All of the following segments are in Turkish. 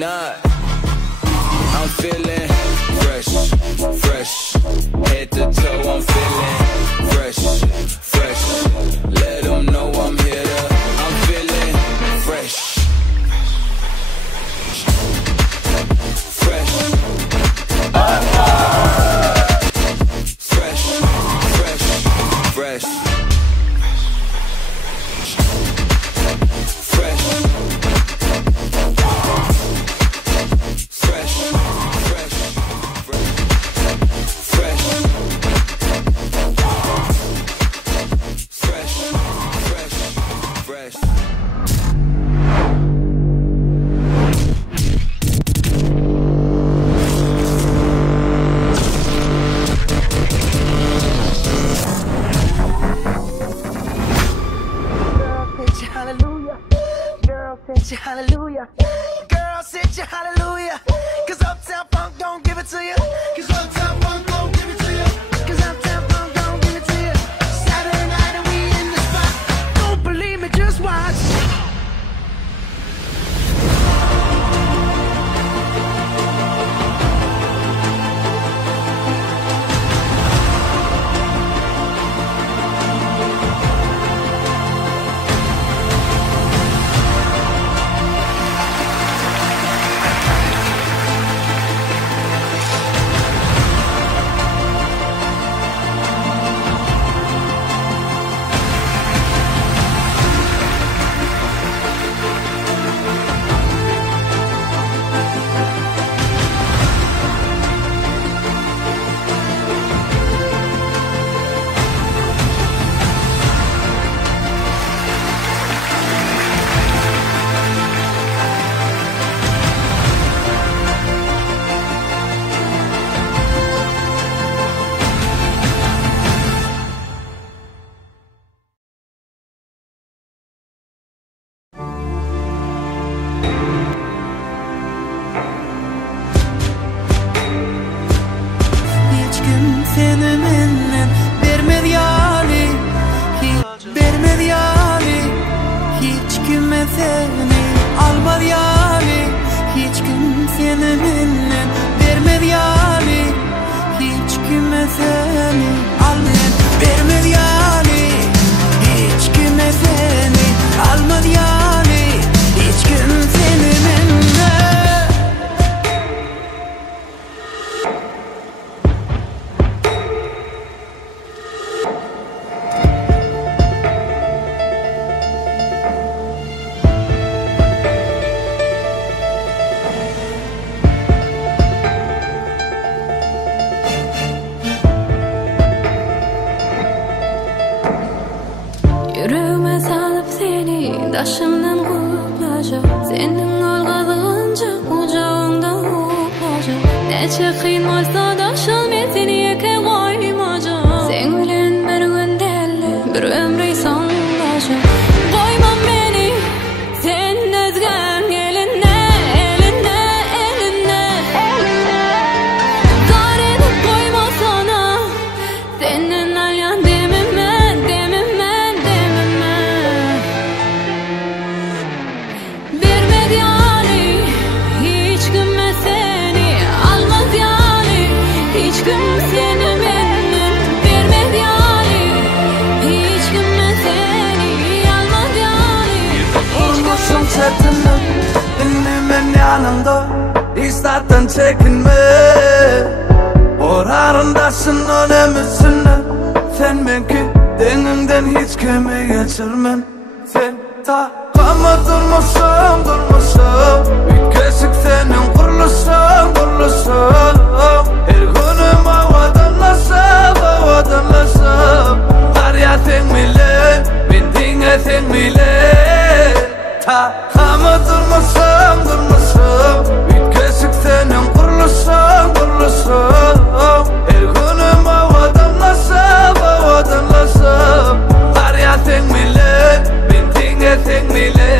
not. I'm feeling fresh, fresh, head to toe. I'm feeling fresh, fresh. Let them know I'm here to. I'm feeling fresh, fresh, fresh, fresh, fresh. Hallelujah, girl, sit your hallelujah. 'Cause Uptown Funk don't give it to you. 'Cause Uptown Funk don't give it to you. 'Cause Uptown Funk don't give it to you. Saturday night and we in the spot. Don't believe me, just watch. Daşımdan kopacak, senin algılanca kucağımda kopacak. Neçe kıyın olsa da şalmetini yeke koymacak. Sen bilen bir gün deli, bir ömrü sanılacak. Koymam beni, sen özgen eline, eline, eline. Dar edip koyma sana, senin alyan demime, demime, demime. Vermedi yani, hiç gümme seni. Almaz yani, hiç güm seni benden. Vermedi yani, hiç gümme seni. Almaz yani, hiç Olmuşum çetinle, dinlemen yanında. İzaten çekinme. Orarındasın önemlisinde. Sen belki denimden hiç kime geçirmen. Sen takama durmuşum, durmuşum. Bitkeşik senin kuruluşun, kuruluşun. Her günüm havadanlaşıp, havadanlaşıp. Var ya sen bile, bindine sen bile. Takama durmuşum, durmuşum. Bitkeşik senin kuruluşun, kuruluşun. Her günüm havadanlaşıp, havadanlaşıp. Var ya sen bile, bindine sen bile.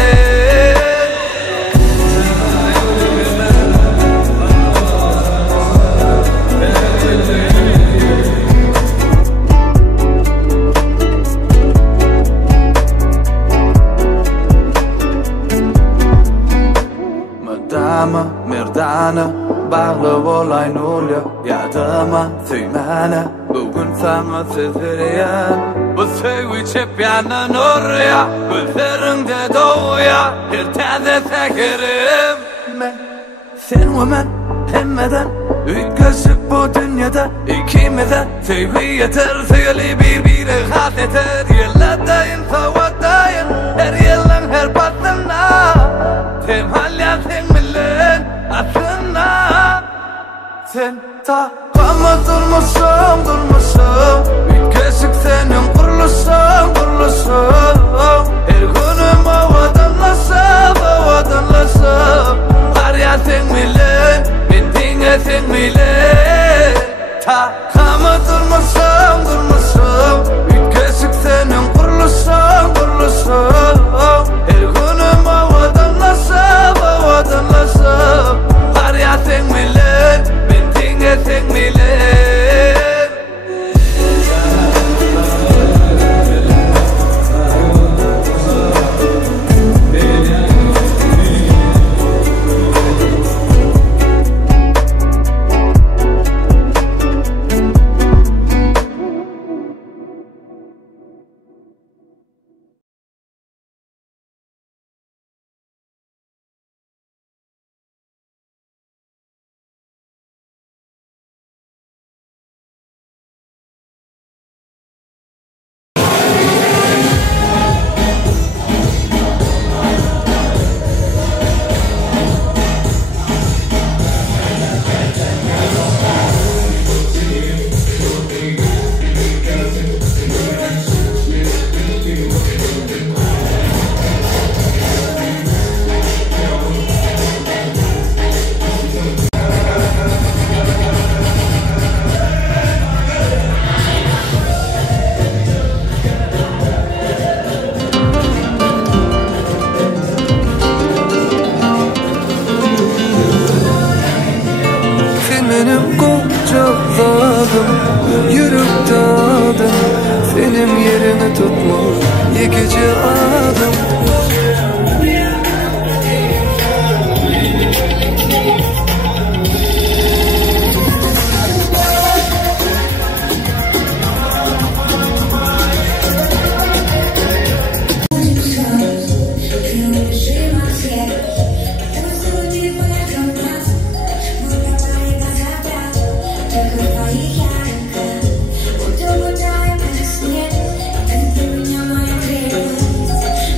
bana bağlı olay nolya yadıma süymene bugün sana söz vereyim bu söy içip yanın oraya gözlerinde doğuya bir taze tekerim ben sen ve ben hemmeden ülkesip bu dünyada ikimize sevgi yeter sevgili birbiri has yeter yıllardayın savaştayın her yılın her batına temhalya sen millet aslında sen takama durmuşum ülkesik senin kuruluşun her günüm avadanlasam var ya sen millet sen millet takama durmuşum ülkesik senin kuruluşun her günüm avadanlasam var ya sen millet sen millet Yürüktadın senin yerini tutmuş yıkıcı adım Ты меня моя крепость.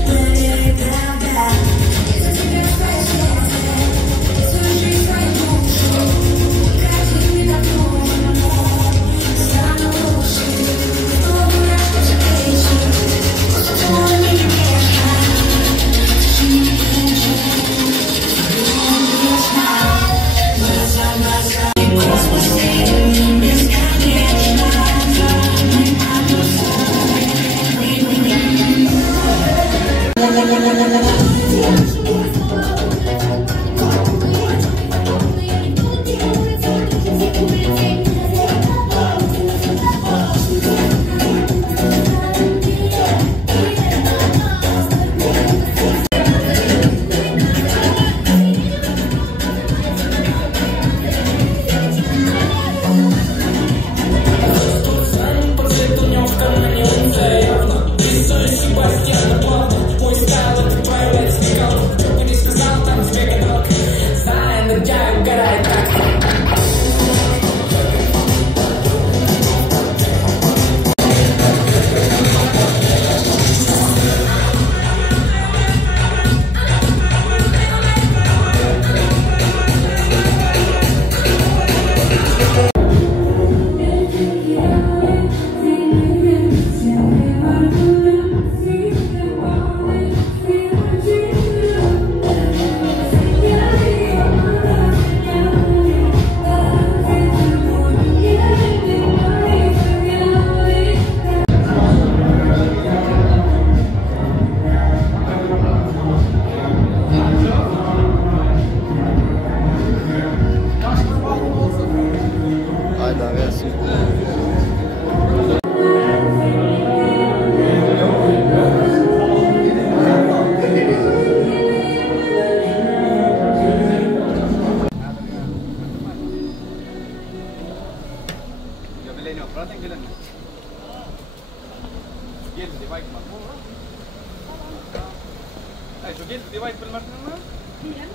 Geldi diye aytmadım. Ay şu geldi diye aytmadım mı? Niye?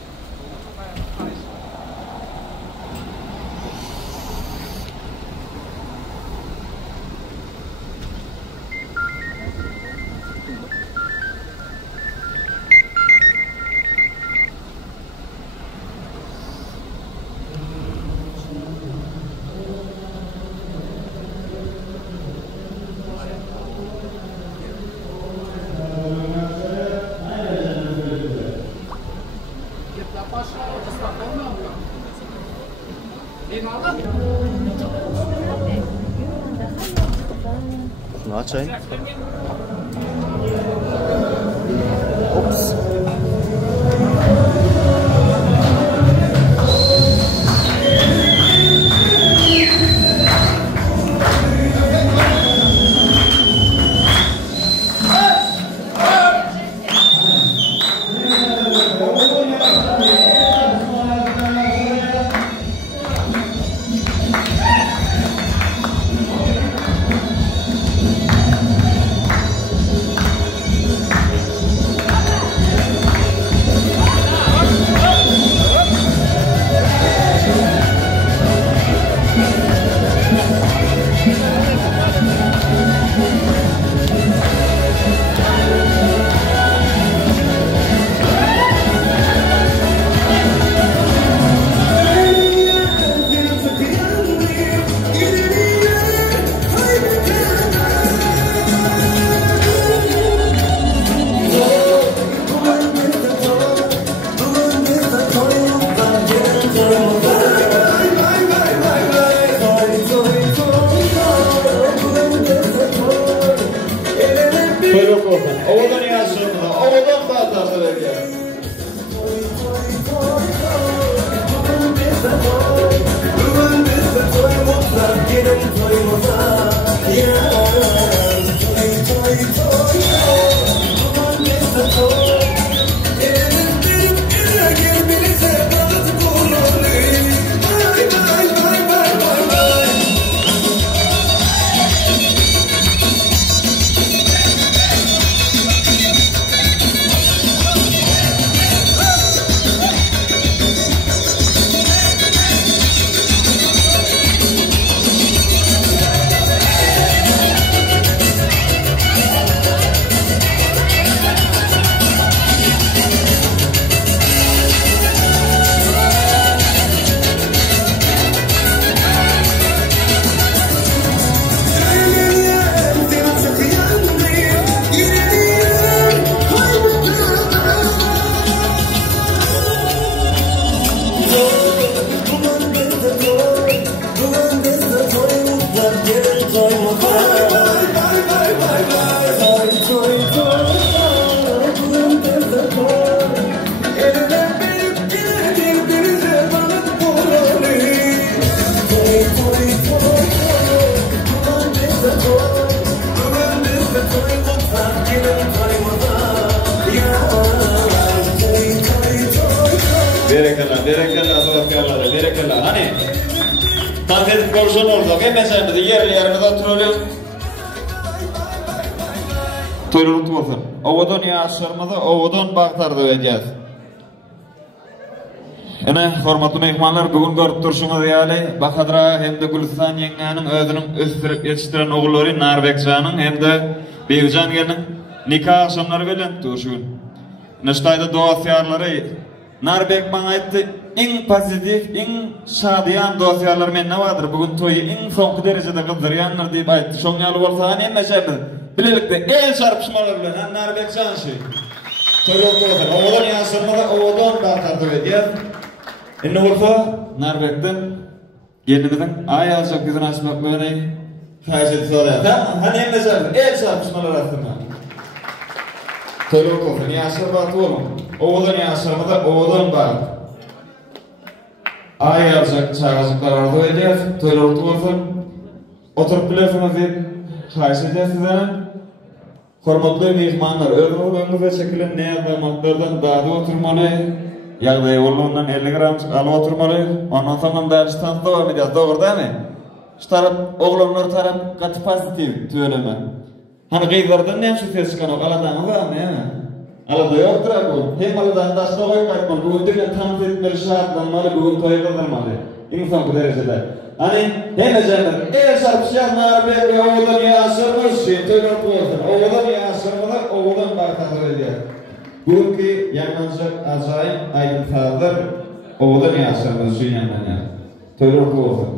Şunu açayım. Ovadan yazsınlar, ovadan bağlarlar ya. Berekeler. Hani market korsan orada ve mesela de yerlerde oturuyor. Toyluğu olsun. Ovadan yaşarmada ovadan baktardı edeceğiz. Ene hormatly mehmanlar bugün görüp turşuňyz ýaly Bahadra hem de Gülstan ýeňňäniň özüniň östirip ýetişdiren oglary Narbekjanyň hem de Beýjan gelin nikah şonlary bilen turşuň. Neştaýda dowasyarlary Narbek maňa aýtdy, iň pozitiv, iň şadyan dowasyarlar men näwadyr bugün toýy iň soňky derejede gyzdyrýanlar diýip aýtdy. Şoň ýaly bolsa hemme şäher bilelikde el çarpışmalar bilen Narbekjan şy. Toýlukda owadan ýasyrmada owadan baktardy edýär. Enne bolsa Narbekden gelinimizin aýagy çok güzel açmak bilen haýşet soraýar. Hani hemme şäher el çarpışmalar arasynda. Toýlukda ýasyrmada bolum. Owadan ýasyrmada owadan bak. Aýagy çağızyklar ardy edýär. Toýlukda bolsa oturup bilersiniz diýip haýşet edýärsizler. Hormatly mehmanlar, öňüňizde çekilen näme daýda oturmaly. Ýagdaý bolgandan 50 gram alyp oturmaly. Ondan soň daýrystan dowam edýär. Dogry dämi? Şu tarap oglanlar tarap gaty pozitiv tööleme. Hani qeydardan näme ses çıkan aladan var mı? Alada yoktur bu. Hem aladan daşta koy qaytman. Bu degen tanıt etmeli şartlanmalı, bugün toy qaldırmalı. İnsan bu derecede. Hani heme canlar, eğer şarpışanlar belki oğudan yaşarmız şey, toylar olsun. Oğudan yaşarmalar, oğudan barkadır ediyor. Bugünkü yanlanacak acayip ayrıntılar oğudan yaşarmız şey yanlanıyor. Toylar olsun.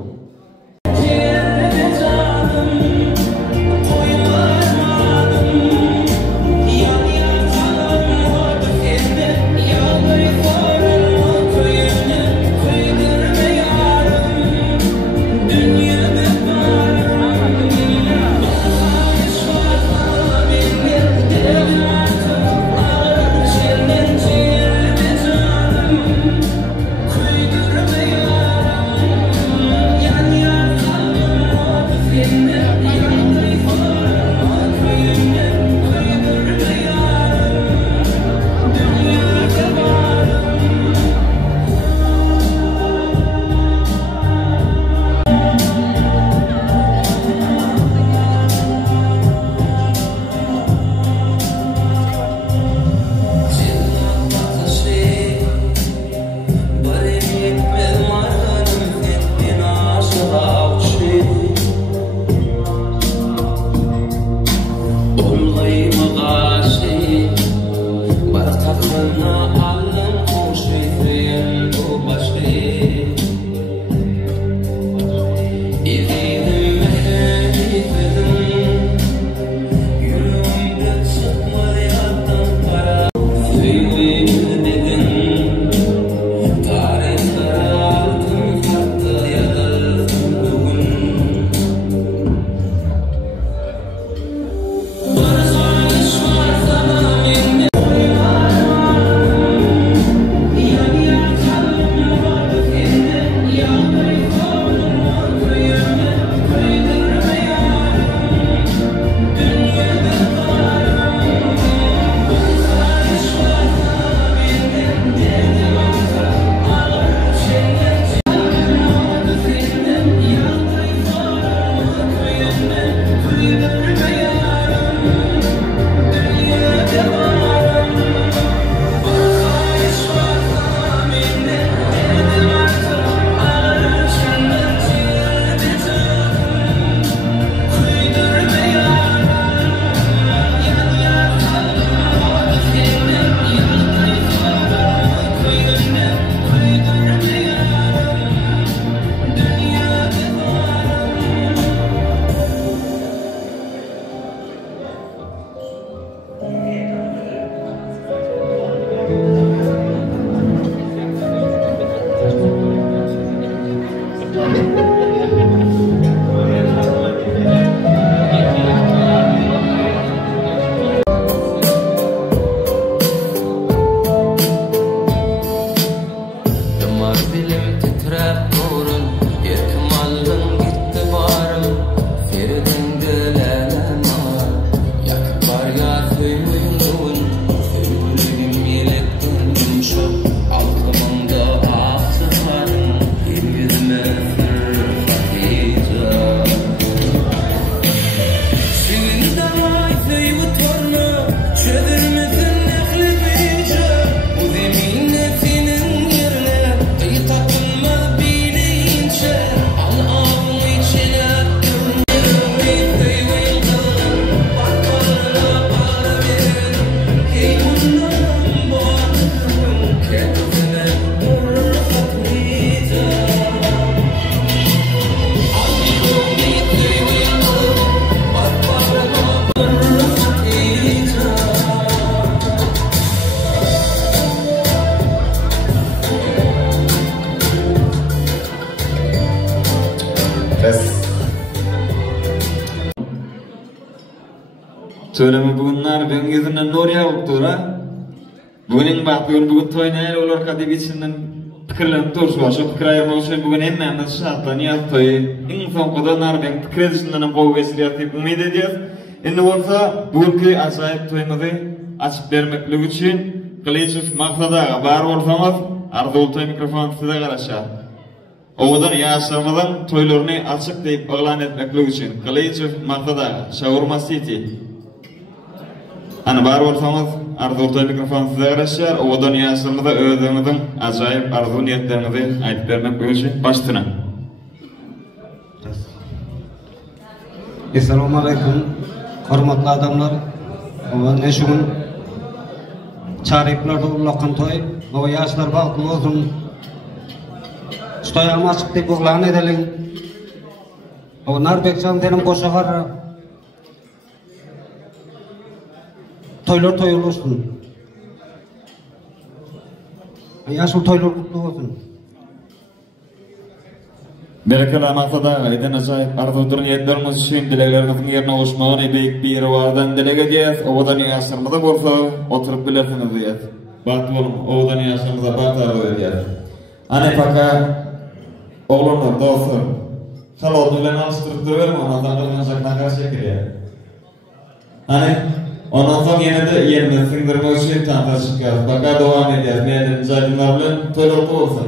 Söyleme bugünler ben yüzünden nur yağıp dura. Bugünün bakıyorum bugün toynayar olur kadar içinden fikirlerini torşuva. Şu fikir ayırmak için bugün emmemiz şarttan yaz toyu. En son kadar nar ben fikir edişinden boğu esiriyatı ümit ediyoruz. Şimdi olsa bugünkü acayip toyumuzu açıp vermeklik için Kılıçev maksada var olsamaz Arda Toy mikrofonu size karışa. Oğudan yaşamadan toylarını açık deyip ilan etmeklik için Kılıçev maksada Şavurma City Ana bar bolsaňyz arzuwda mikrofon size garaşýar. O dünýäsinde özüňiziň ajaýyp arzu niyetlerinizi aýdyp bermek üçin başdyna. Assalamu alaykum. Hormatly adamlar. Ne şu gün çarıklarda ulakan toy. O yaşlar bagtly bolsun. Stoyam açyk diýip oglan edeliň. O Narbekjan denim goşagar. Toylar toyuluşsun. Yaşıl toylar kutlu olsun. Berekeli maksada eden ajaýyp arzuwdyr niyetlerimiz üçin dileklerinizin ýerine goşmagyny beýik bir wardan dilege diýäs. Owadan ýaşarmyda bolsa oturup bilersiniz diýäs. Batly bolun, owadan ýaşarmyda batly diýäs. Ane paka oglanlar dostlar. Halol bilen alıştırıp durberme, ondan kılınacakdan karşı ekiliyor. Hani ondan sonra yine de yerine singdirme üçün tanıta çıkıyoruz. Baka devam edeceğiz. Meyelim caydınlar bilen toyluklu olsun.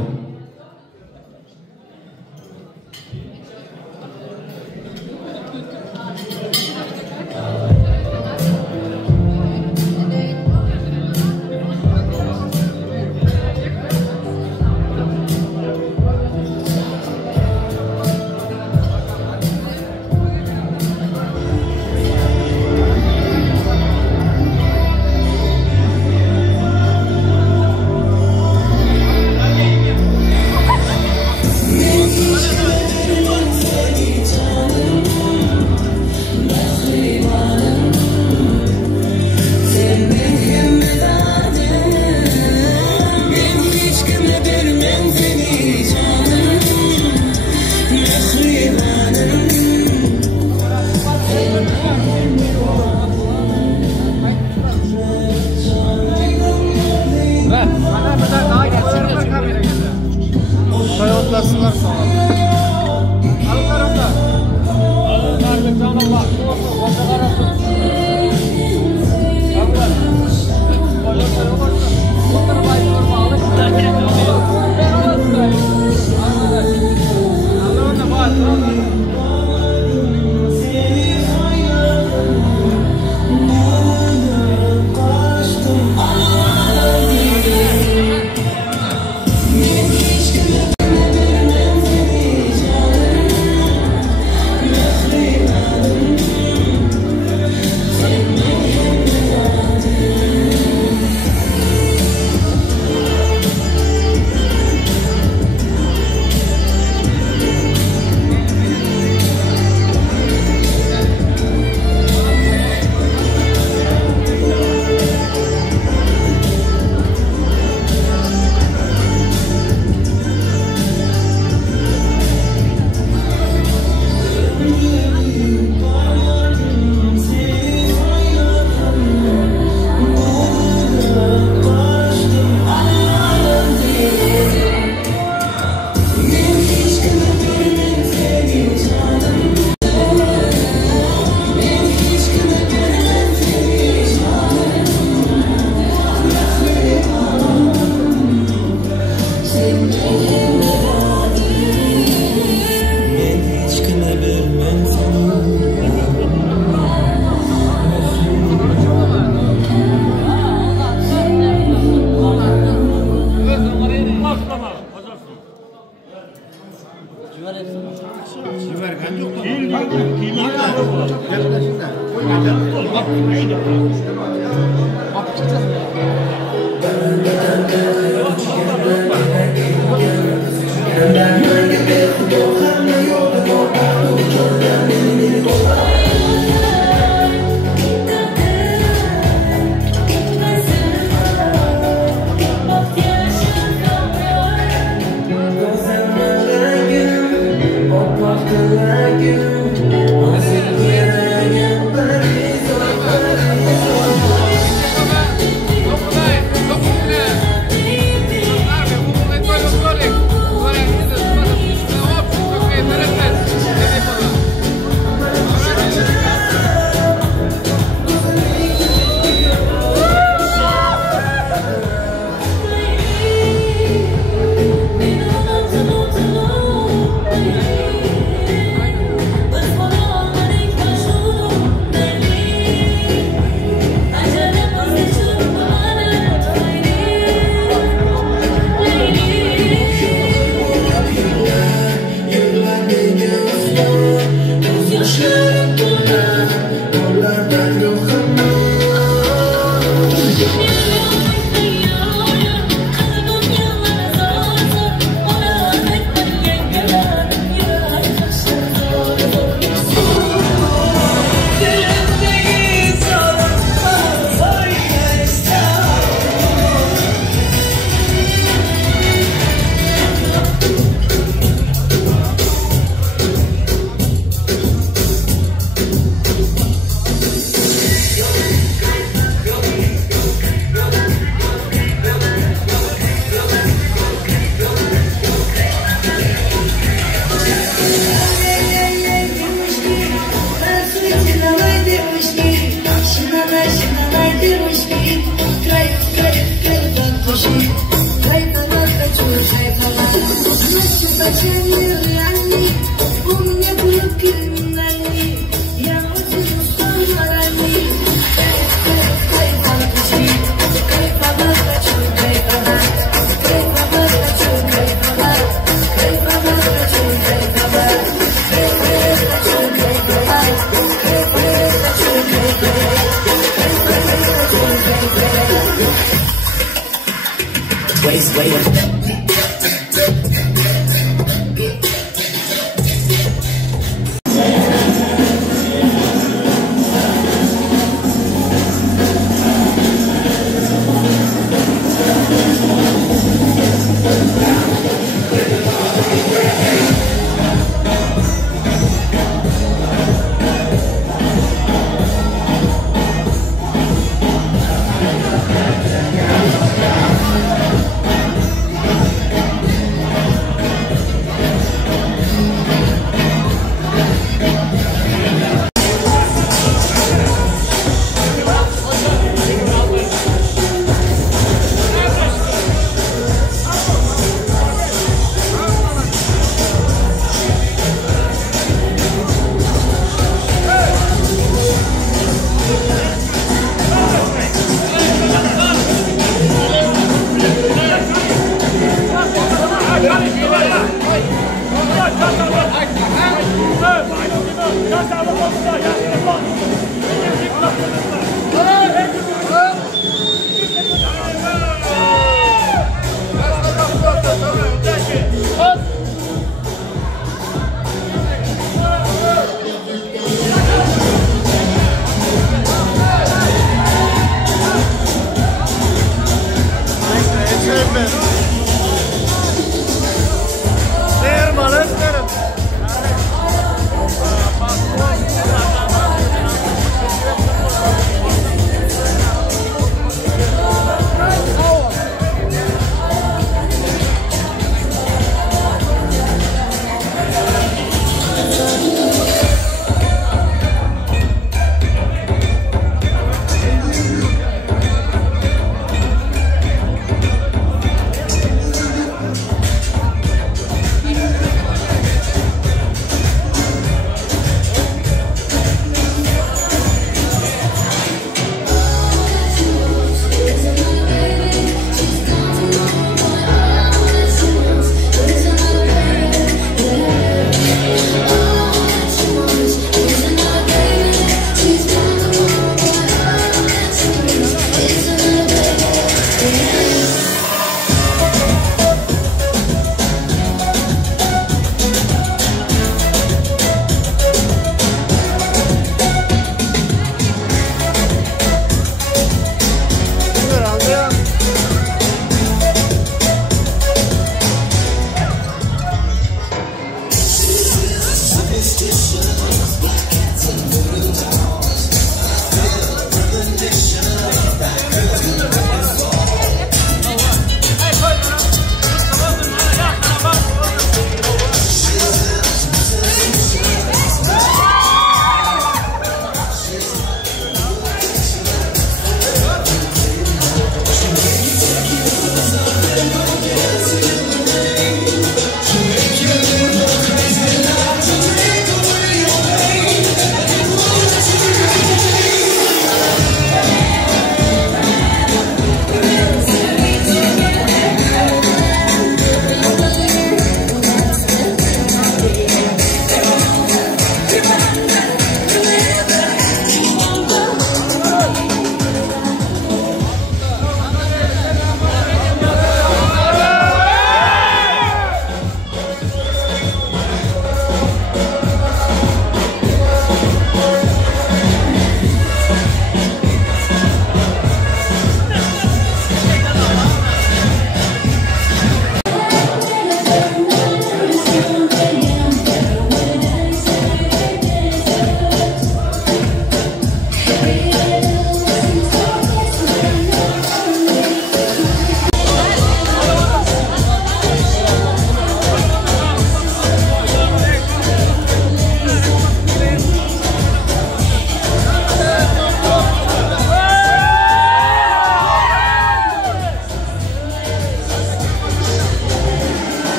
Thank you.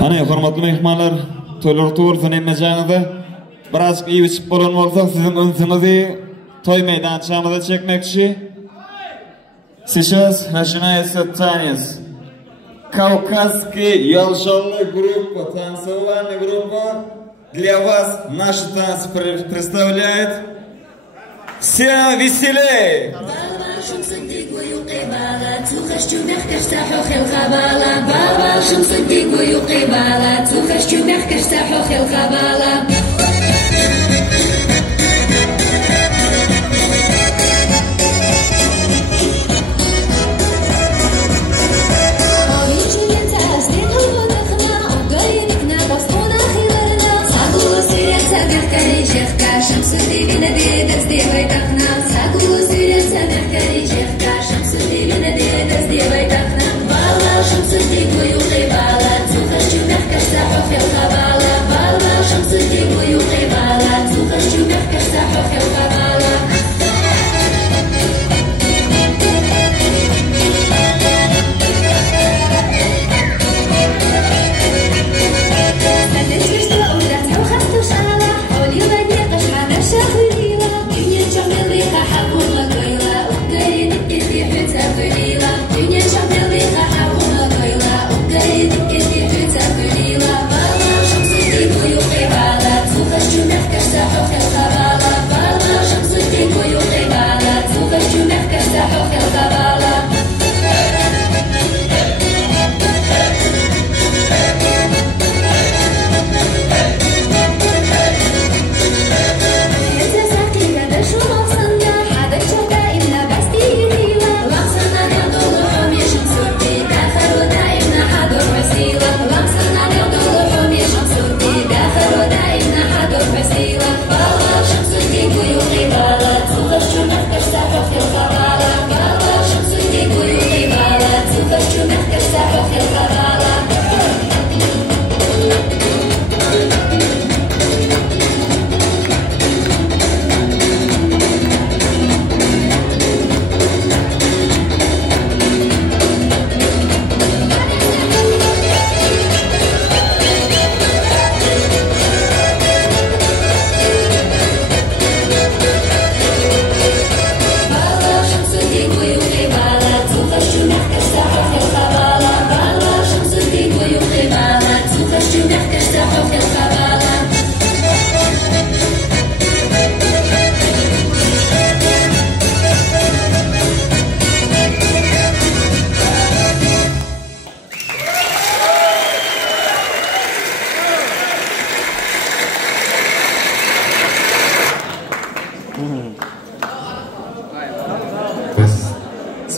Hani hormatly mehmanlar, to'lurtu bolsa emejagynda birazcık iyi içip bolan bolsa sizin önünüzde toy meydançamızda çekmekçi. Сейчас начинается танец. Кавказский ялшалный группа, танцевальная группа. Для вас наши танцы представляет. Все веселей!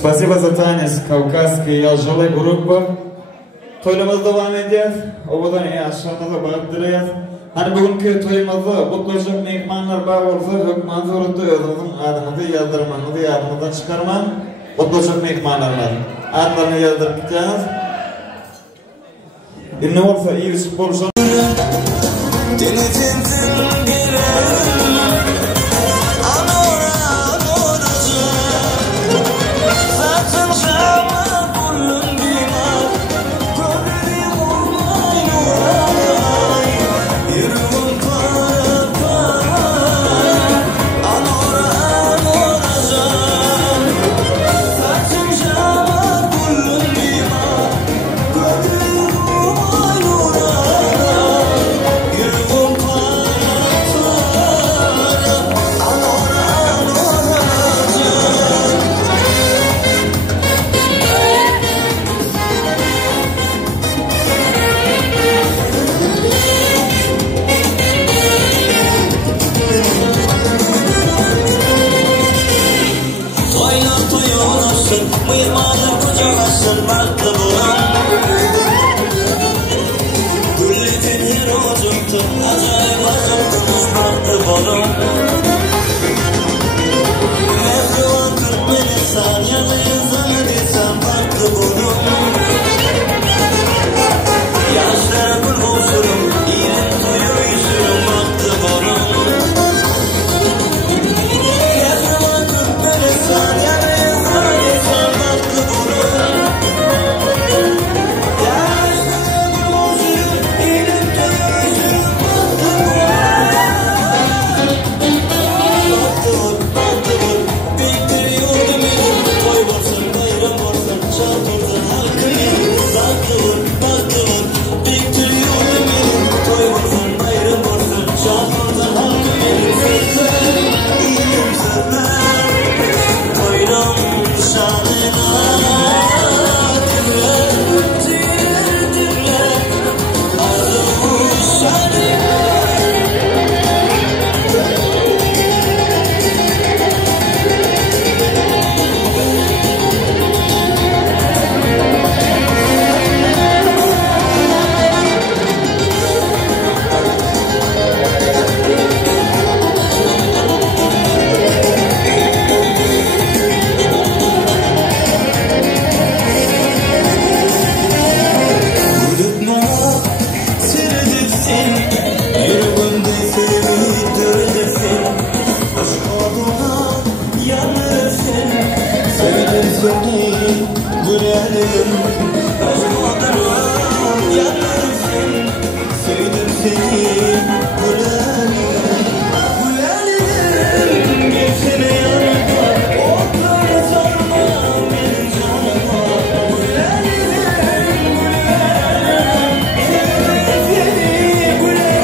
Спасибо за танец, Кавказский ялжалый группа. Toyumuz devam ediyor. Obadan iyi aşağıda bakdırıyız. Hani bugünkü toyumuzda kutlayacak mehmanlar bağ olsa hükman zorunda özümüzün adımızı yazdırmanızı yardımdan çıkarman. Kutlayacak mehmanlar var. Adlarını yazdırıp gideceğiz. Ne olsa iyi bir spor olsun. seni gülerim. Özledim yanarım seni, sevdim seni gülerim. Gülerim geçsene yanıma, otları sorma benim canıma. Gülerim, sevdim seni gülerim.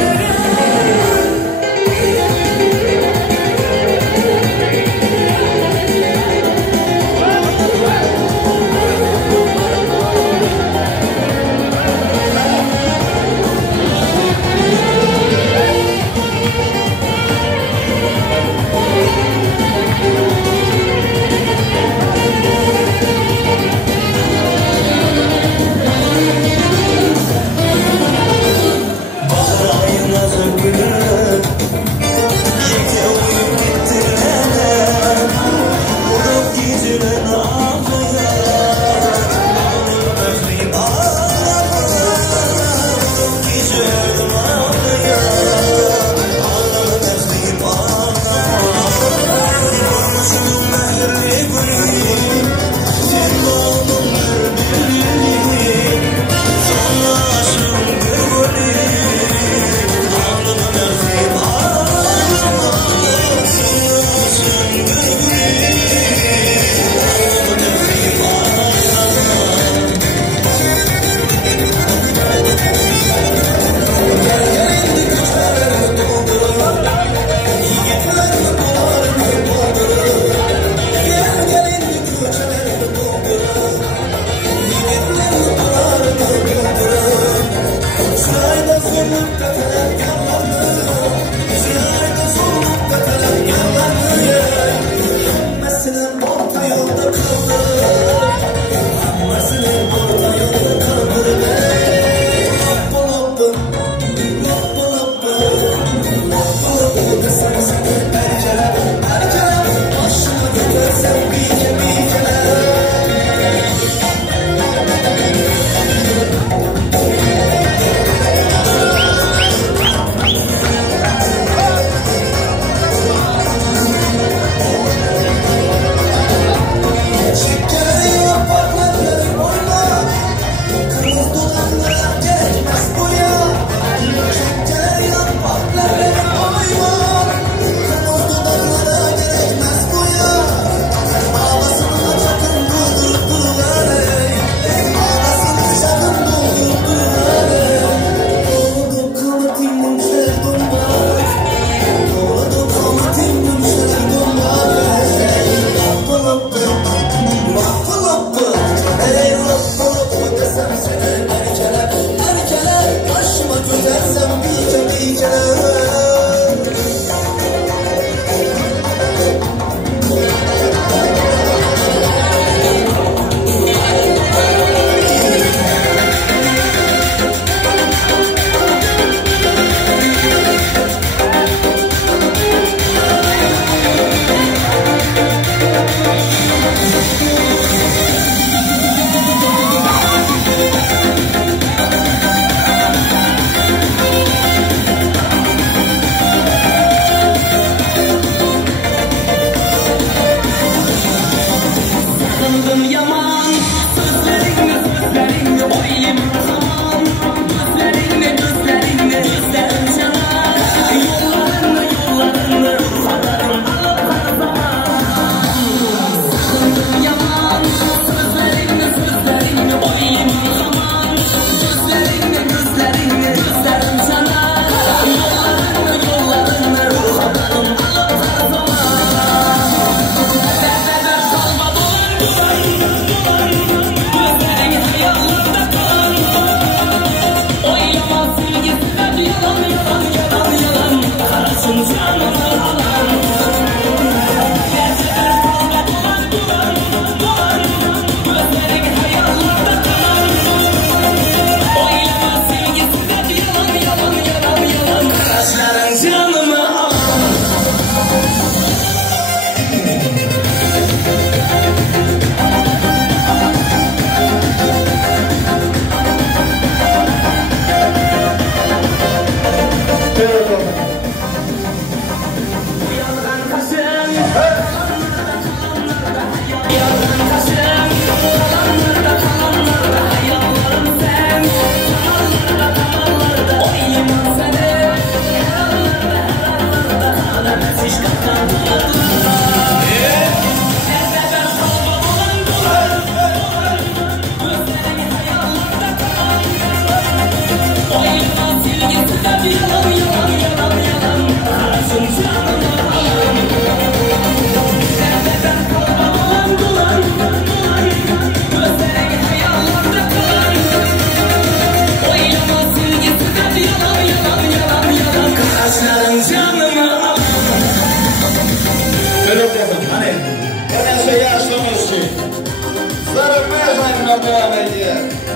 Bey.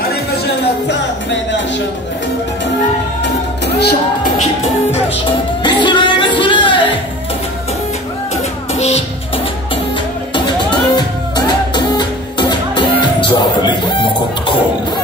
Halime Cennetten meydan şanlı. Bir süre. Zaferlik.com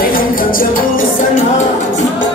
I don't touch your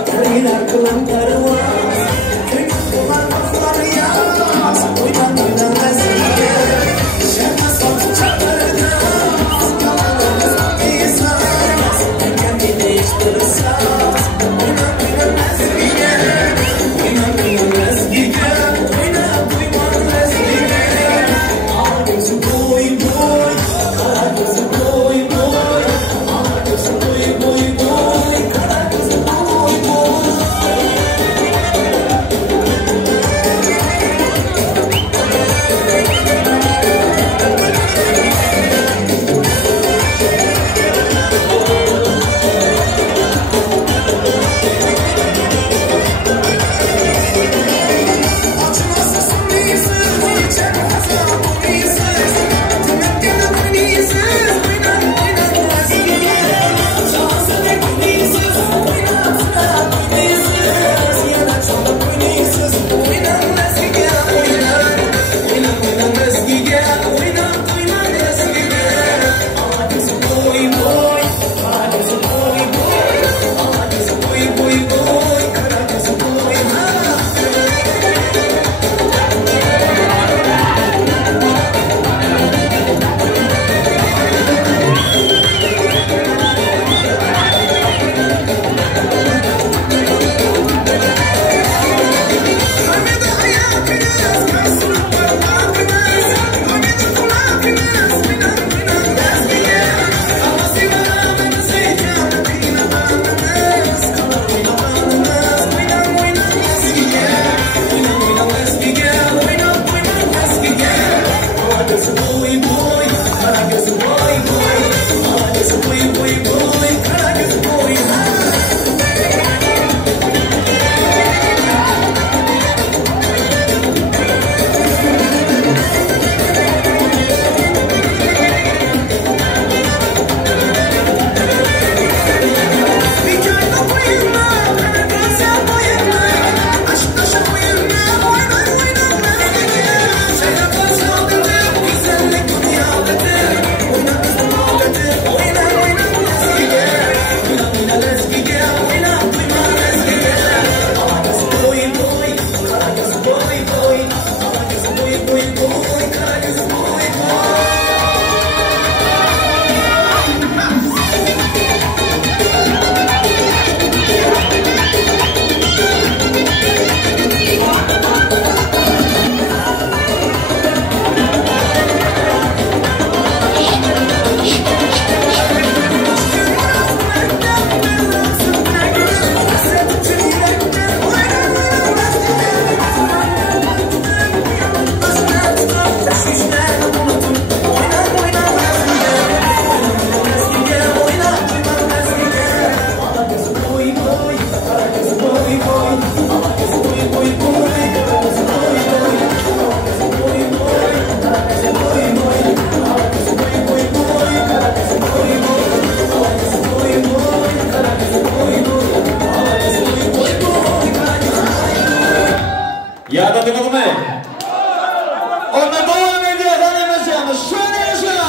Ama devam ediyor denemeyeceğimiz şöyle yaşa.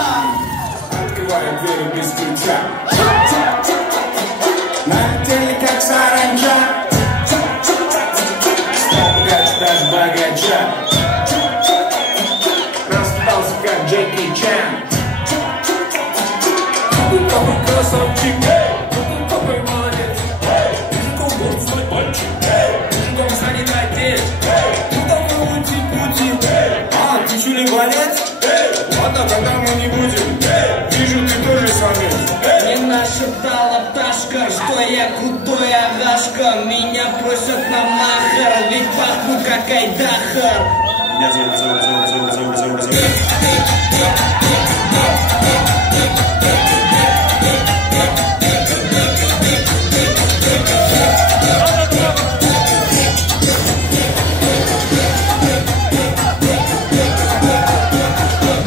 Открываю двери без ключа. На теле как саранча. Стал богаче, даже богача. Распался как Джеки Чан. Какой красавчик, какой молодец. Мужиком будет свой мальчик. Мужиком станет отец. Ну такой ути-пути. А, ты что ли болец? Ладно, когда мы не будем. Вижу, ты тоже самец. Мне нашептала пташка, что я крутой агашка. Меня просят на махер, ведь пахну как айдахар. Меня зовут.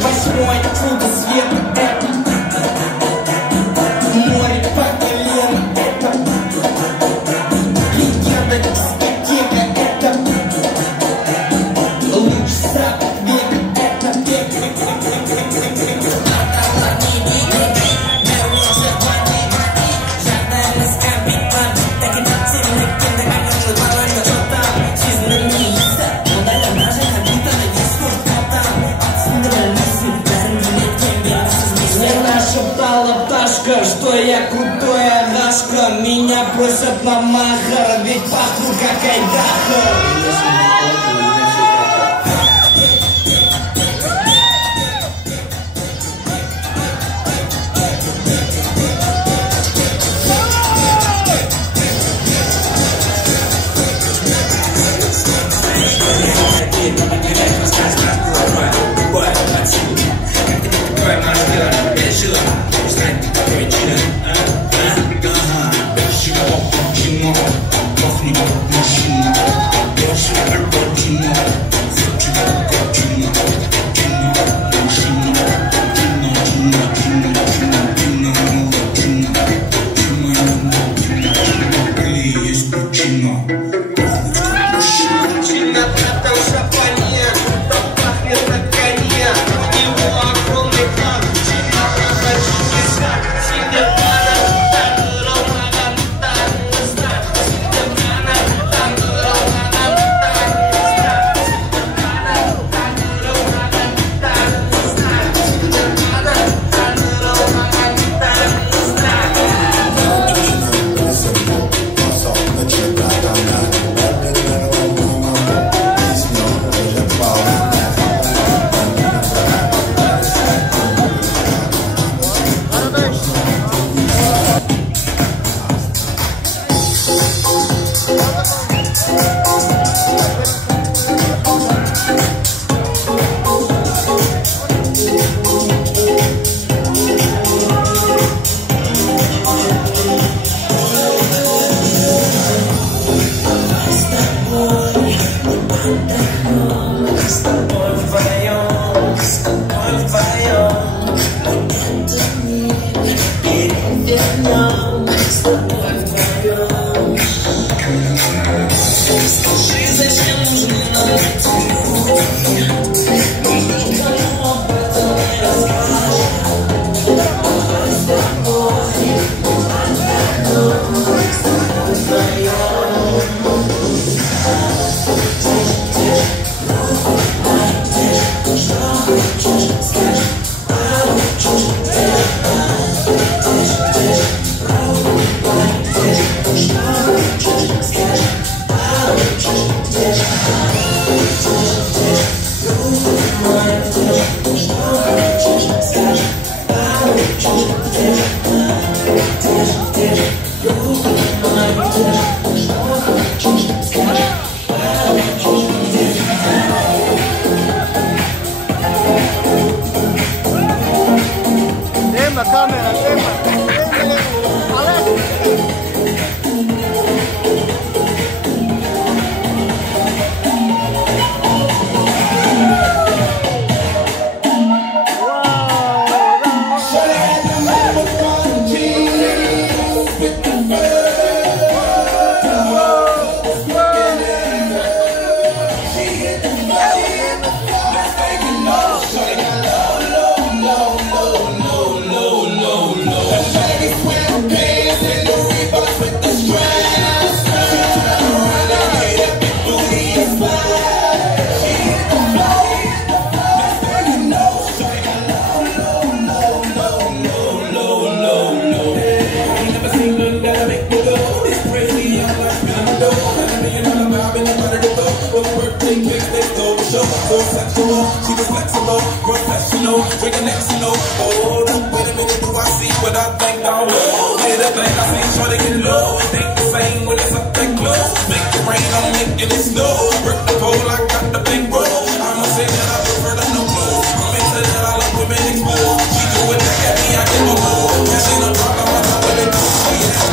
Восьмой чудо света, это море по колено, это легенда дискотека, это луч запад века, это шептала пташка, что я крутой агашка. Меня просят на махар, ведь пахну как айдахар. Hey! go show, so sexual. She was flexible, professional, drinking next, you know. Oh, wait a minute, do I see what I think I will? Get a thing, I see sure they get low. Ain't the same when it's up that close. Make it rain, I'm making it snow. Work the pole, I got the big roll. I'ma say that I prefer the no clothes. I'm into that, I love women exposed. She do it back at me, I give her more. Yeah, she no problem, I know what it do. Oh yeah.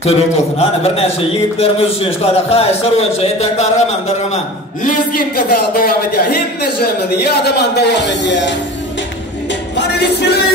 Köpek olsun. Hani bir neçe yigitlerimiz üçün şurada kayışlar oyuncu etek dargama. Lezginka devam ediyor. Hemme jemedi. Ya adam devam ediyor. Hadi bismillah.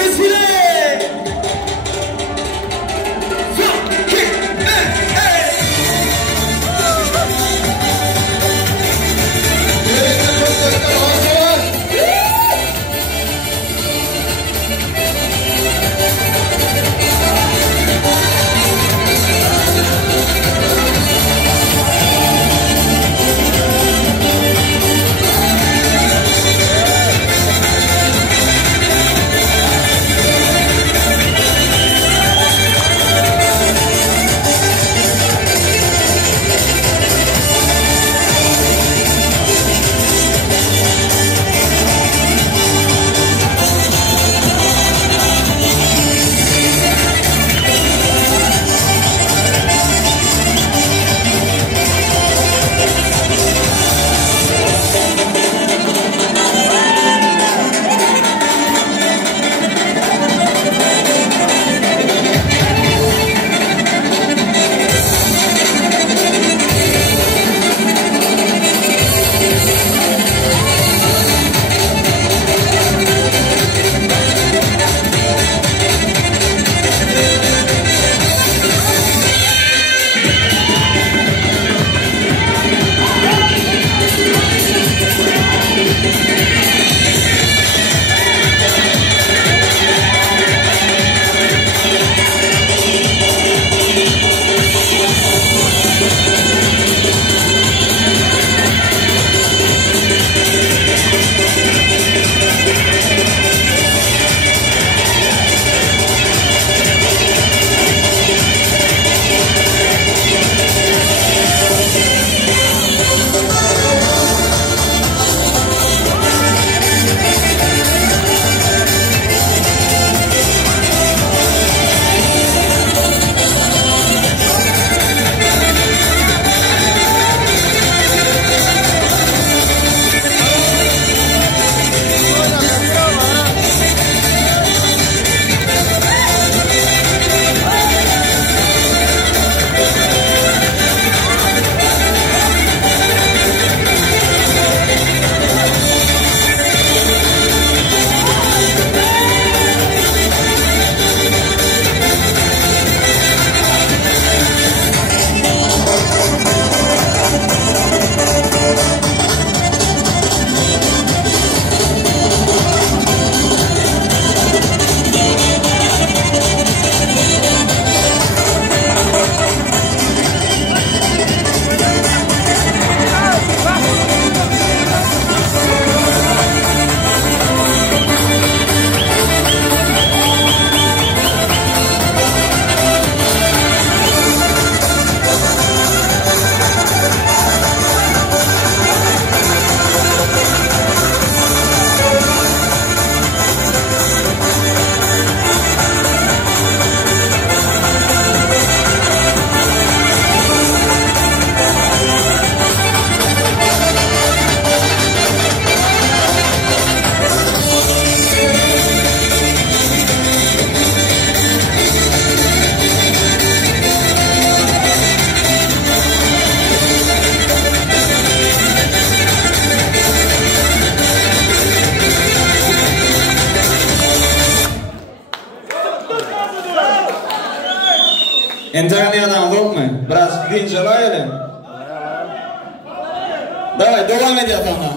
Enterneyadan korkma. Biraz dincelayalım. Давай, devam ediyor tamam.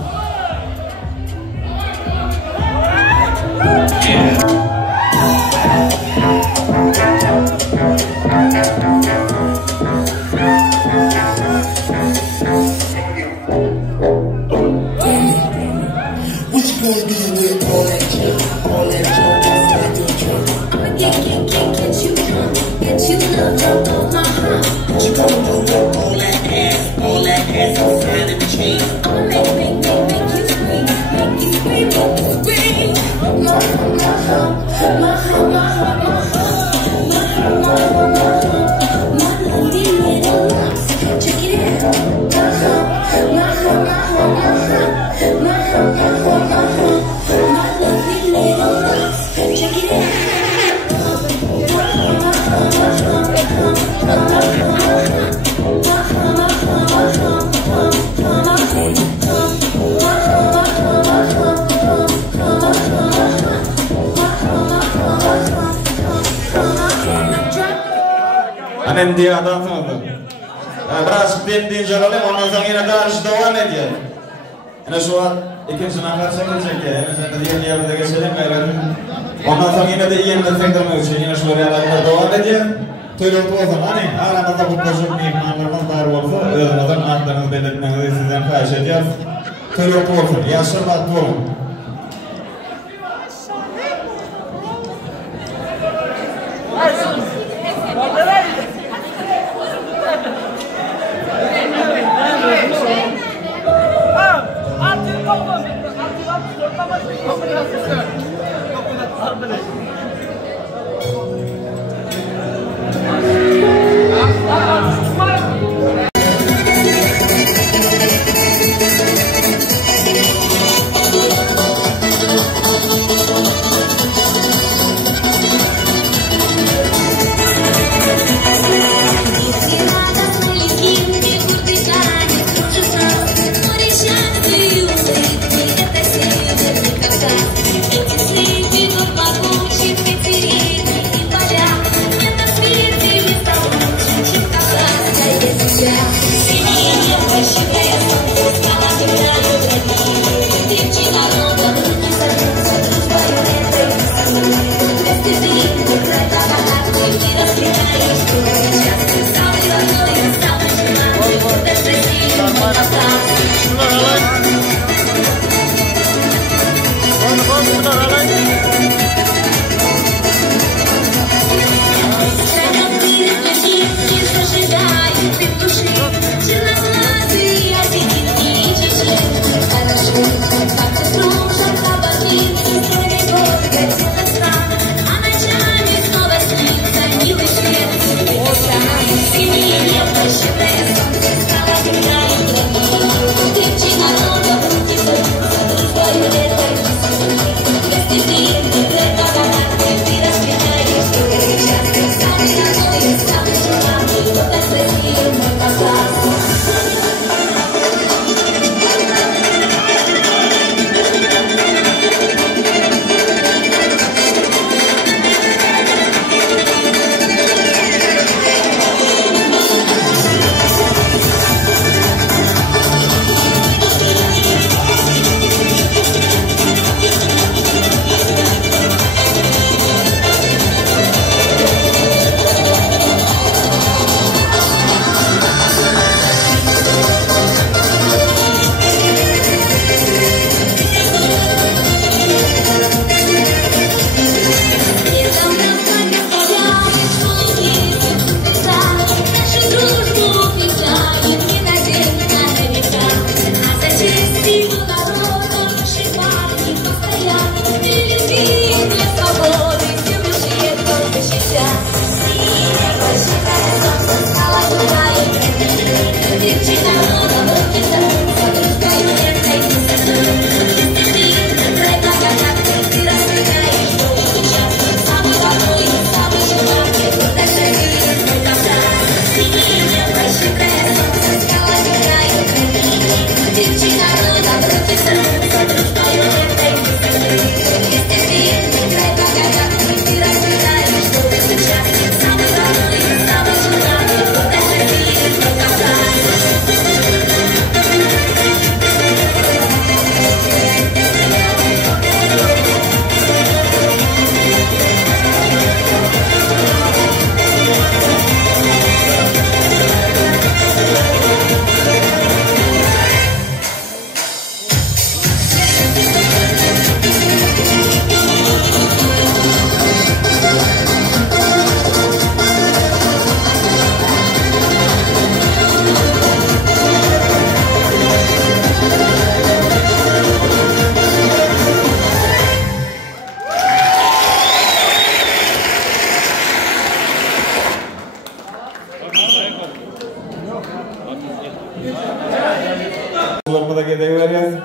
What you gonna do with all that junk? All that junk, I'ma get you love on my heart. What you gonna do with all that ass inside of the chain? I'ma make you scream, make you scream. My heart, my heart, my heart, my heart. Anem diye adamsınız. Biraz din jaralı ondan sonra yine karşı devam ediyor. Yani şu an ikinci nakar çekecek yani. Sen de diğer yerde geçelim gayret. Ondan sonra yine de yerinde sektirmek için yine şu realaylar devam ediyor. Toyoltu olsun. Hani aramızda bu koşuk mihmanlarımız var olsa özümüzün adlarını belirtmenizi sizden xahiş ediyoruz. Toyoltu olsun. Yaşırmak olun.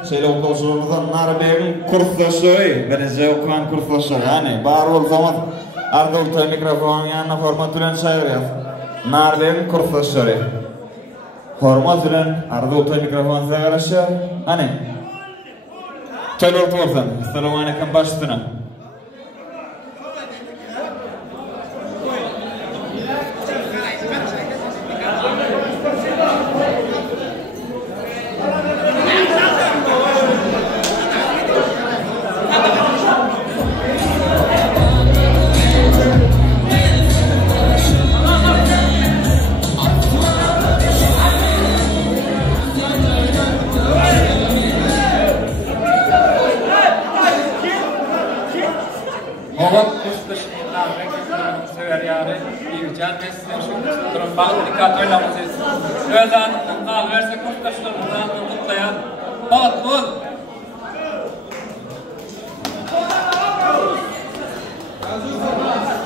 Şeyle okuyucularımızdan Narbe'nin kursdaşları, bence okuyan kursdaşları. Yani bar ol zaman Ardıltay mikrofonun yanına hormat bilen çağırıyor. Narbe'nin kursdaşları. Hormat bilen Ardıltay mikrofon size karşı. Hani? Çaylı olsun. Selamun aleyküm başüstüne.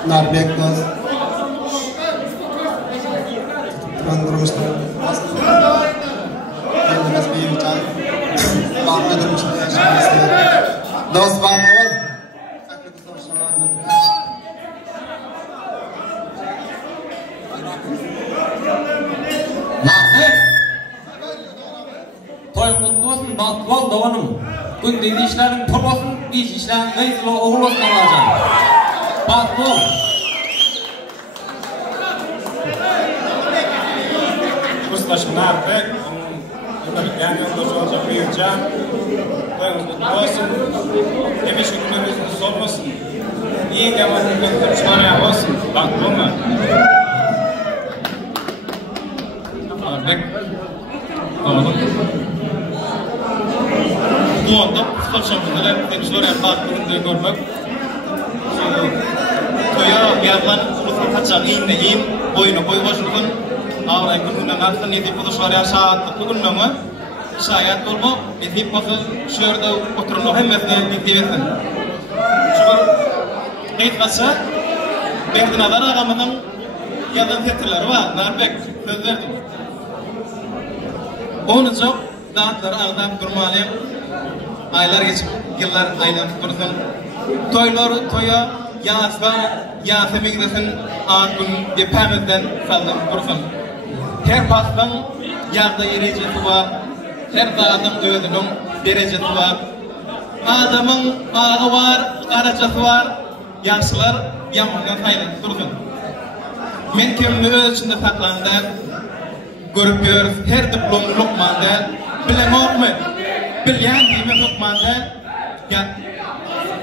Narbek dost. Durmuşlar. Kendimiz bir yürüten. Bağlı durmuşlar yaşaması. Dost bağlı ol. Narbek! Toy kutlu olsun, batlı ol davanım. Gün dedi işlerin pul olsun, iş işlerin neyse oğul olsun alacağım. Batlı ol. Kuştaşın Narbek, yani yoldaşı olacak büyükcan. Toyumuz kutlu olsun. Demiş hükümümüzün sormasın. İyi devamlılıkla kırçmaya olsun. Batlı olma. Narbek, oğlum. Bu anda kuştaşımızda da temizler batlığını görmek. Toya yarlan kurulsun kaçan iyiyim, boyuna boy başlıkın. Ağray gününden artık nedip bu dışarıya saatlik bugün mü? Sayat olma, nedip bakı şurada oturun hem evde gidiyorsun. Çünkü kayıt kalsa, berdin adar ağamının yalan tetirleri var, Narbek, söz verdim. Onu çok dağıtları ağdan durmalı, aylar geçip, yıllar aydan dursun. Toyları toya, yağsa, yağsa gidesin, ağın depemizden saldım dursun. Her pasdan yarda derecesi var, her dağdan ödünün derecesi var. Adamın ağı var, aracası var, yaşlılar yamandan sayılıp dursun. Men kimini öz içinde saklandı, görüp görüp her diplom lukmandı, bilen okmu, bilyen dime lukmandı,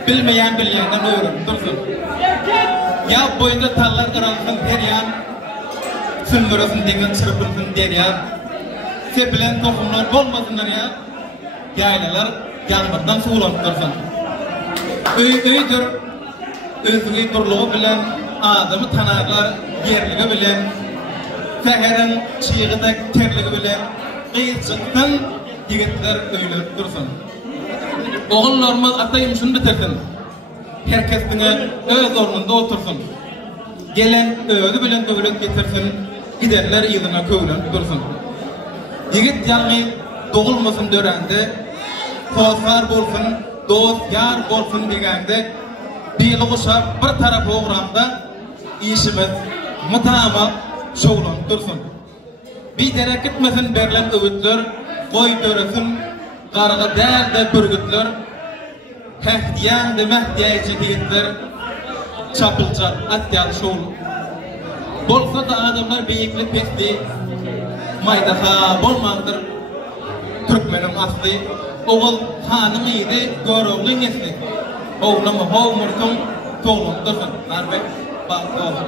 bilmeyen bilyenden öğren dursun. Ya boyunda tallar kırılsın her yan, sınırısın degen çırpırsın der ya. Sepilen tohumlar olmasınlar ya. Yaylalar yanlardan suğulanıp dursun. Öydür, özgü durluğu bilen, adamı tanarlar, yerligi bilen, seherin çiğgide terligi bilen, kıyıçıktan yigitler öylüp dursun. Oğullarımız atayımışını bitirsin. Herkesine öz ornunda otursun. Gelen özü bilen dövlet getirsin. Giderler yılına kövlenip dursun. Yigit yanı doğulmasın dörende, dostlar bolsun, dost yar bolsun degende, bir oluşa bir taraf programda işimiz mutama şoğlanıp dursun. Bir derek gitmesin berlen övütler, koy dörüsün, kargı derde bürgütler, hehdiyan de mehdiyaycı diyetler, çapılca atyalı şoğlu. Bolsa da adamlar beyikli pesli, maydaha bolmandır. Türkmenim asli, oğul hanım iyiydi, görevli nesli. Oğlum hoğmursun, toğlum dursun. Narbek, bakı olsun.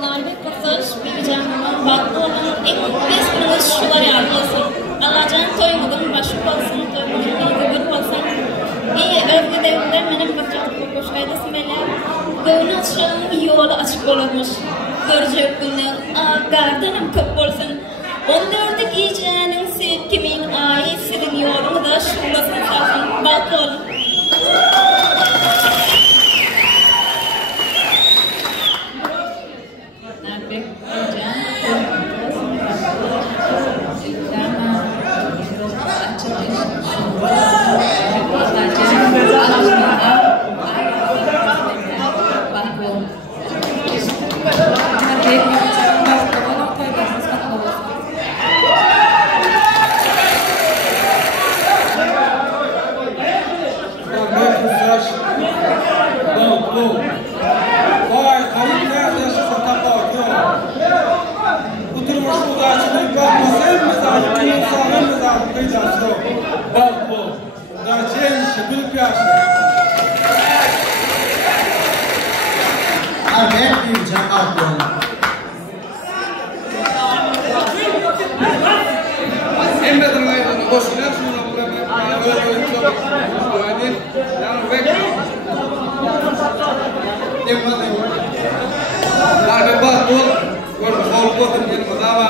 Narbek Basış, bir canlıma bakı olan en besminiz şular yargılasın. Alacağın toymadım, başı olsun, toymadım, gıbır olsun. İyi övgü devimler benim bakacağım koşkayda simeler. Gönül açığın yolu açık olurmuş. Görecek günler, gardanım köp olsun. 14'ü giyeceğinin kimin ait senin yolunu da şulasın kalsın. Bak olun. Narbek bu. Vay, kayıp ne yaşasın tapıyor. Bu turmuş bu da açılıp bakmasa hemmimiz ağzı kıyacağız yok. Bak bu. Da çeyişi bilip yaşlı. Albert Büyükcan Akyon. Emredin aydın, hoşuna şuna bırakın. Öyle çok müstahidin. Yani bekle. Emredin. Larga bak bu. Görme kol kodun din madava.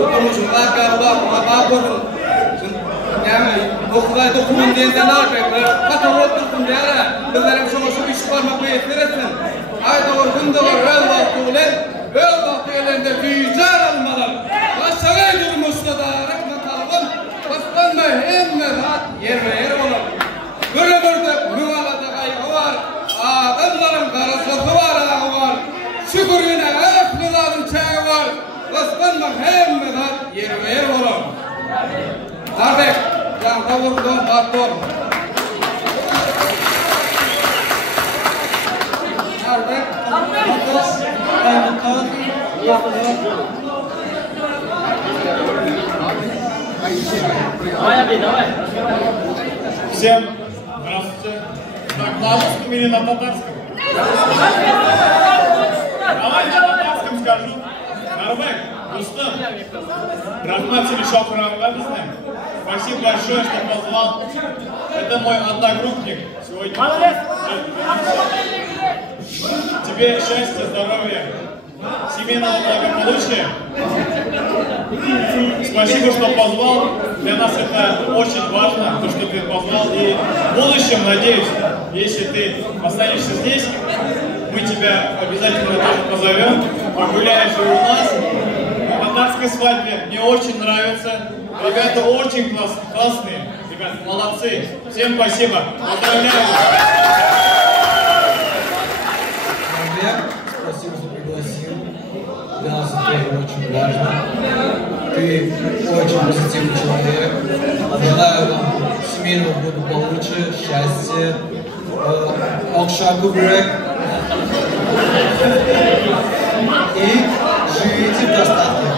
Oturmuşum larga bak kodun. Yani okuday dokumun dinden larga. Katar otursun diyara. Bizlerim şuna şu iş varmak beyitleresin. Ayda var, günde var, öl vakti ulen. Öl vakti elinde büyücar almalar. Başsagay durmuşta da rıkma talabın. Baslanma hemme rahat yer ve yer olur. Böyle böyle müvalada kaygı var. Adamların karasızı var, ağı var. Şükürüne eflilerin çayı var. Baslanma hemme rahat yer ve yer olur. Kardeş, can kavurduğun baktı olur. Всем здравствуйте. Так, на русском или на татарском? Давай на татарском скажу. Нарбек, Рустам, Рахмат Селишов Рамгадовна, спасибо большое, что позвал. Это мой одногруппник сегодня. Молодец! Тебе счастья, здоровья, семейного благополучия. Спасибо, что позвал. Для нас это очень важно, то, что ты позвал. И в будущем, надеюсь, если ты останешься здесь, мы тебя обязательно тоже позовем. Погуляешь и у нас. На татарской свадьбе мне очень нравится. Ребята очень классные. Ребята, молодцы. Всем спасибо. Поздравляю. Спасибо, что пригласил. Для нас это тоже очень важно. Ты очень позитивный человек. Желаю вам семейного благополучия, счастья, алшакубрек. И живите в достатке.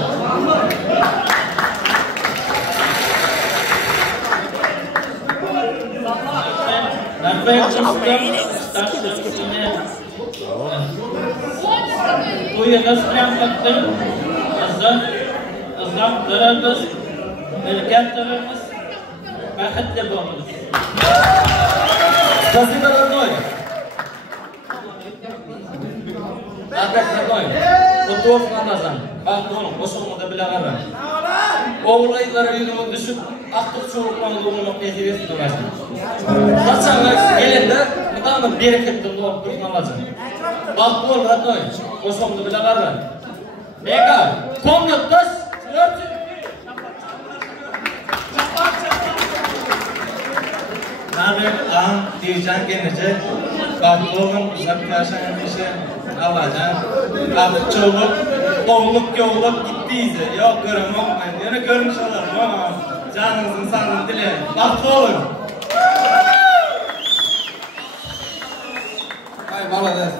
To'yimiz bilan qattiq, izohlarimiz, birgaligimiz baxtli bo'lamiz. Спасибо, родной. Albert, родной. Mutlu olsun Ramazan. Baxtli olun, qo'shig'imda bilaman. O'g'illar uyga tushib, aqtiq cho'g'liqlarni o'g'ilmoq netibesin o'rasın. Qachonlar kelindi, mutamam bereketli bo'lib turib Ramazan. Baxtli ol, родной. Qo'shig'imda bilaman. Nega? Komnatdas, sizlarchi. Narvek ağam Divcan gelince baxtli olun, uzak yaşayan işe alacan. Aqtiq çoğulup, oğlup yoğulup gittiyse. Yok göremem ben. Yine görmüş olarım ama canınızın sağlığını dilerim. Baxtli olun. Ay, молодец.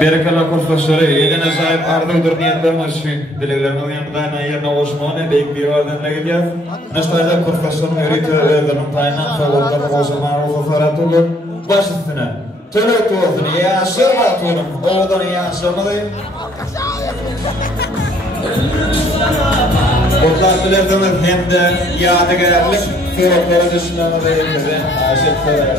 Berekalla kursdaşları, yedene sahip ardıldır diyenlerimiz için dileklerinin yanında yerine oluşmağına büyük bir varlığına gidiyor. Nıştayda kursdaşların üreti öğrenlerinin tayından favorilerini oluşmağına uzafarat olur. Baş üstüne. Tölük olsun, yaşırma tuğunum. Oğudan yaşırmadı. Kurtlar hem de yadigarlık sorukları düşünmeme de yeterli. Aşık söyler.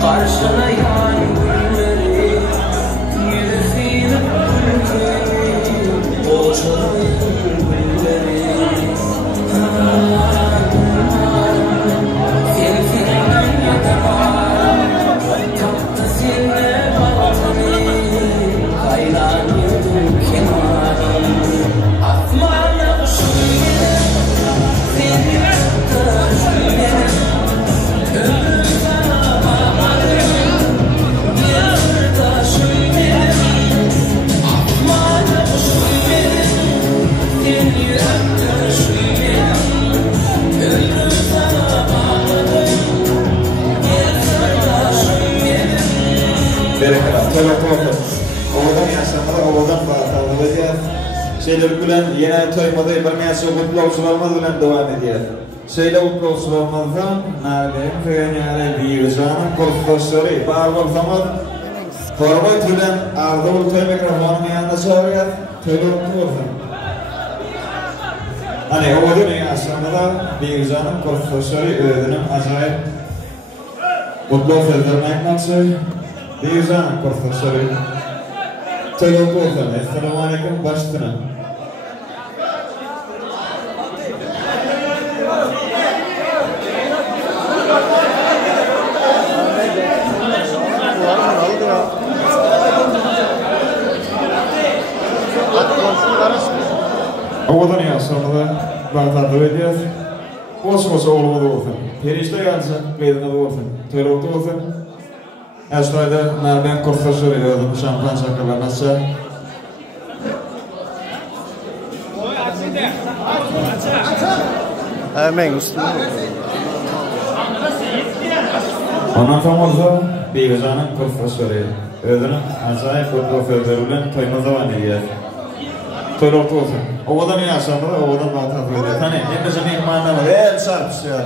Karşına yan günleri Telefonda. Oğlan yaşamada oğlan bağlı diye. Şeyler bilen yine toymada bir neyse kutluğu bilen devam ediyor. Şeyle kutluğu olmadan nerede yani bir canım kurtuluşları bağlı zaman format bilen arda ultay mikrofonun yanında çağırıyor. Telefonu hani oğlan yaşamada bir canım kurtuluşları ödünüm acayip kutluğu fedilmek nasıl bir canım kurtuluşları telefonu. Esselamu aleyküm baştına. Oğlan yaşamada bağlandı ediyoruz. Boş oğlumda olsun. Perişte gelsin, meydanda olsun. Telefonu olsun. Aslında ben kurtuluşu veriyordum. Şampan şakalarınızsa. Hemen üstüne. Ondan sonra bir gazanın kurtuluşu veriyor. Ödünün acayip kurtuluşu verilen toymada var diye. Telefonu olsun. Oğlan yaşamada oğlan bağlandı ediyor. Hani hepimizin ihmanına var. El çarpışı ya.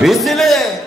Vesile!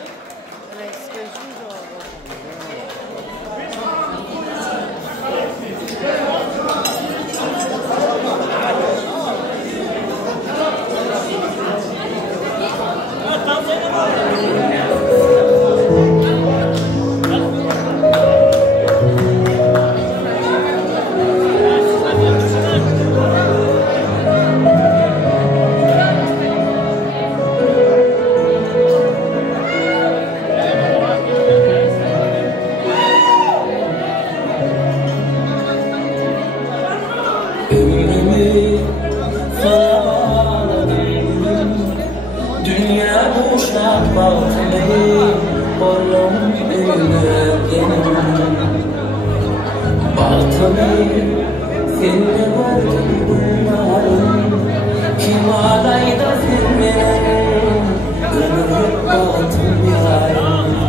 Kim alayda filminin ömrü batın yarım